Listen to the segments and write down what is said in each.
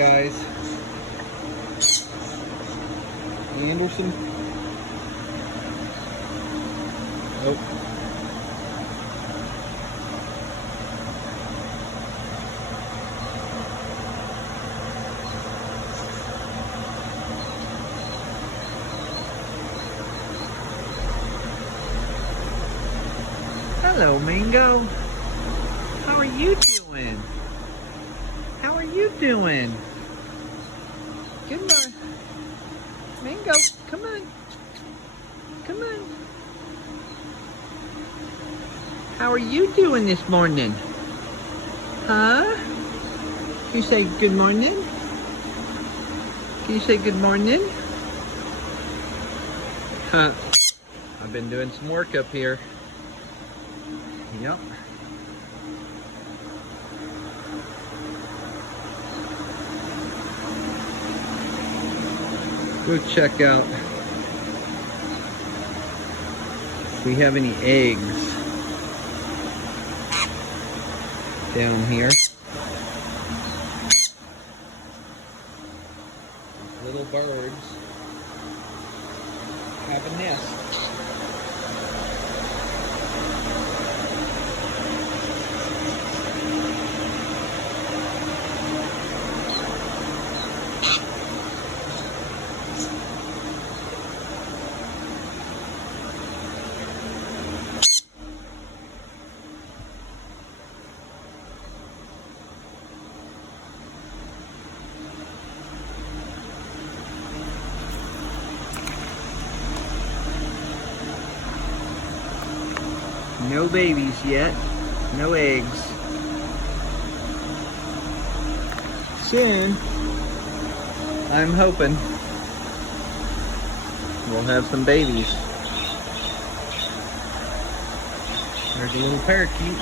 guys. Anderson. Oh. Hello, Mingo. How are you doing? How are you doing? Good morning. Mingo, come on. Come on. How are you doing this morning? Huh? Can you say good morning? Can you say good morning? Huh. I've been doing some work up here. Yep. Go check out if we have any eggs down here. These little birds have a nest. No babies yet, no eggs. Soon, I'm hoping we'll have some babies. There's a little parakeet.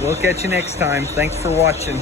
We'll catch you next time. Thanks for watching.